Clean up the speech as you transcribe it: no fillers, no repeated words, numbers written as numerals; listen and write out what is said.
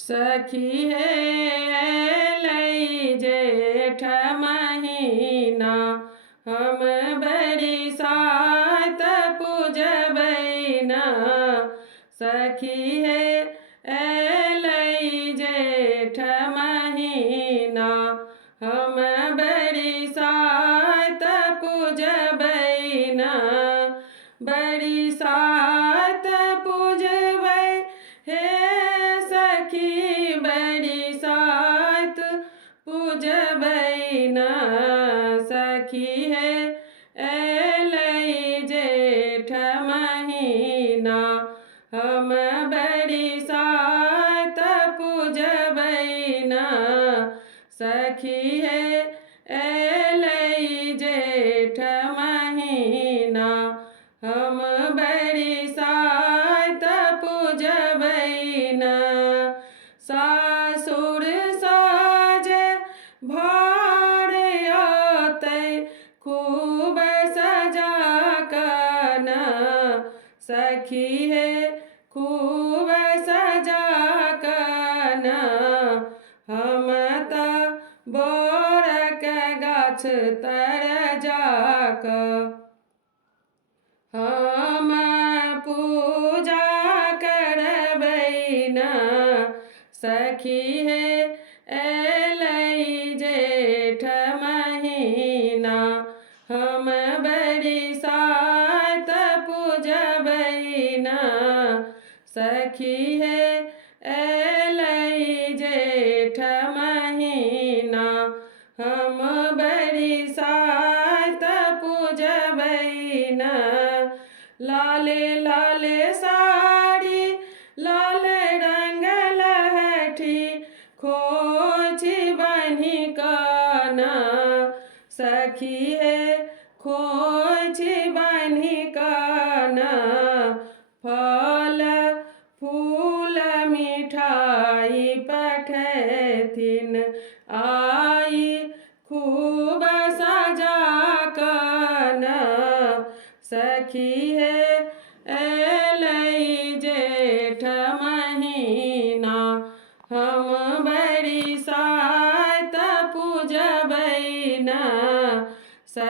सखी हे लई जेठ महीना हम बड़ी सात पूजबैना। सखी हे लई जेठ महीना हम बड़ी सात पूजबैना। बड़ी सात पूजबै हे सखी बड़ी सात पूजबैना। सखी हे लई जेठ महीना हम बड़ी सात पूजबैना। सखी हे लई जेठ महीना हम बड़ी सात पूजबैना। सासुर साजे भार आतै खूब सजा कन। सखी हे खूब सजा कन हम त बोरक गाछ तर जाक हम पूजा करबैना। सखी हे लई जेठ महीना हम बड़ी सात पूजबैना। सखी हे लई जेठ महीना हम बड़ी सात पूजबैना। लाले लाले साड़ी लाल रंग लहठी खोची बन्ही काना। सखी हे खोची बन्ही काना फल फूल मिठाई पठेथिन आई खूब सजा कन। सखी